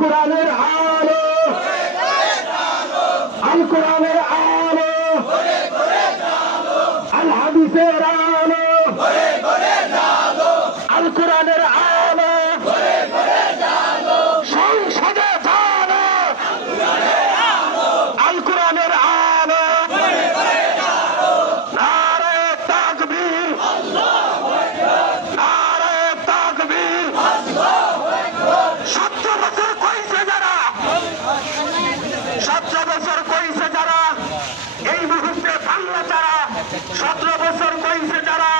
কোরআনের আলো, আল কোরআনের আলো, আল হাদিসের আলো, আল কোরআনের আলো, সংসদে জানো আল কোরআনের আলো, নারে তাকবীর, নারে তাকবীর। 17 বছর কইছে যারা, 17 বছর কইছে যারা, এই মুহূর্তে বাংলা ছাড়া, 17 বছর কইছে যারা,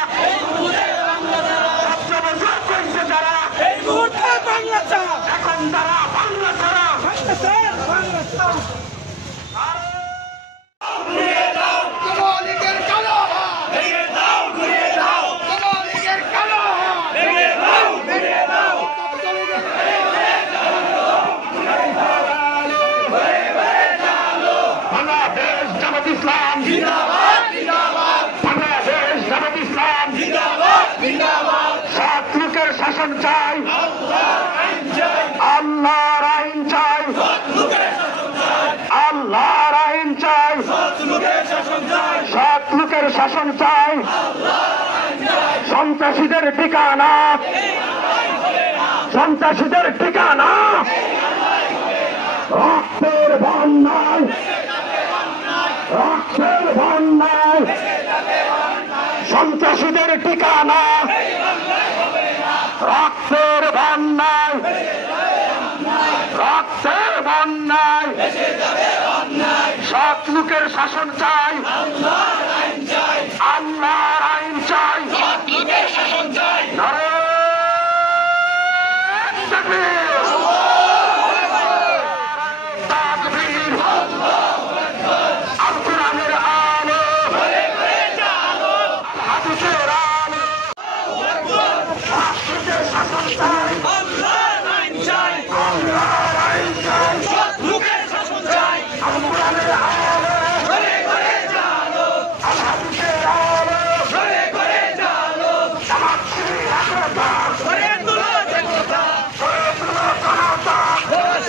17 বছর কইছে যারা, এই মুহূর্তে বাংলা ছাড়া, এখন তারা বাংলা ছাড়া। যুবলীগের কালো হাত ভেঙে দাও, ঘুরিয়ে দাও, যুবলীগের কালো হাত ভেঙে দাও, ঘুরিয়ে দাও, বাংলাদেশ জামাত ইসলাম জিন্দাবাদ, জিন্দাবাদ, বাংলাদেশ জামাত ইসলাম জিন্দাবাদ, জিন্দাবাদ। সৎ লোকের শাসন চাই, আল্লাহর আইন চাই, আল্লাহর আইন চাই, সৎ লোকের শাসন চাই, আল্লাহর আইন চাই, সৎ লোকের শাসন চাই, সৎ লোকের শাসন চাই। আল্লাহর আইন চাই। সন্ত্রাসীদের ঠিকানা, সন্ত্রাসীদের ঠিকানা রক্তের বন্যায়, রক্তের বন্যায়। সন্ত্রাসীদের ঠিকানা রক্তের বন্যায়, রক্তের বন্যায়। সৎ লোকের শাসন চাই, আল্লাহর আইন চাই, আল্লাহর আইন চাই। সৎ লোকের শাসন চাই। নারে তাকবীর, তাকবীর। আল কোরআনের আলো, হাদিসের আলো, রাষ্ট্রের শাসন চাই, আল্লাহর আইন চাই, আল্লাহর আইন চাই। সৎ লোকের শাসন চাই। আল কোরআনের আলো, ঘরে ঘরে জালো, আল হাদিসের আলো, ঘরে ঘরে জালো, জামাত শিবির একতা, ঘরে তুলো একতা, গড়ে তুলো জনতা,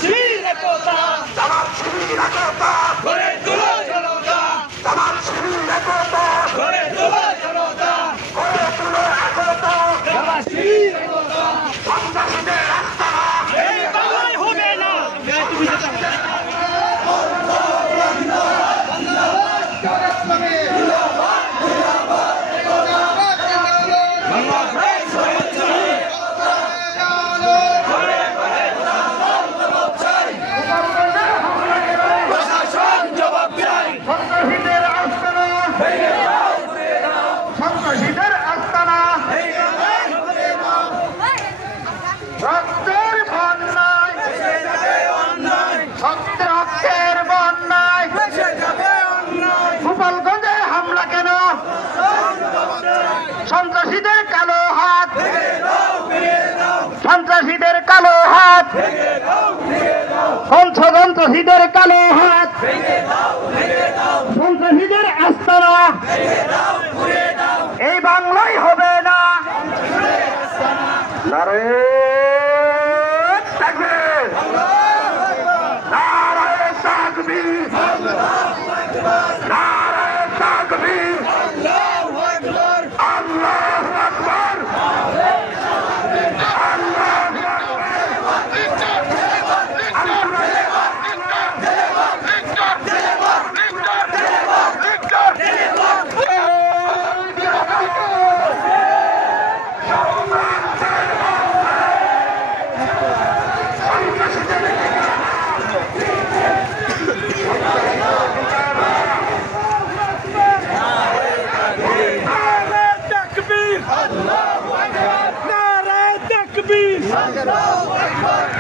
শির একতা, জামাত শিবির একতা, ঘরে তুলো জনতা, জামাত শিবির একতা, ঘরে তুলো জনতা, গড়ে তুলো একতা। শির একতা। সন্ত্রাসীদের আস্তানা, এই বাংলায় হবে না। প্রশাসন জবাব চাই। সন্ত্রাসীদের আস্তানা, সন্ত্রাসীদের আস্তানা। রক্তের বন্যায়, রক্তের বন্যায়। গোপালগঞ্জে হামলা কেন? সন্ত্রাসীদের কালো হাত, সন্ত্রাসীদের কালো হাত, সন্ত্রাসীদের কালো হাত, সন্ত্রাসীদের আস্তানা। এই বাংলায় হবে না। নারে তাকবীর, নারে তাকবীর, নারে তাকবীর। আল্লাহু আকবার, আল্লাহু আকবার। নারে তাকবীর, আল্লাহু আকবার।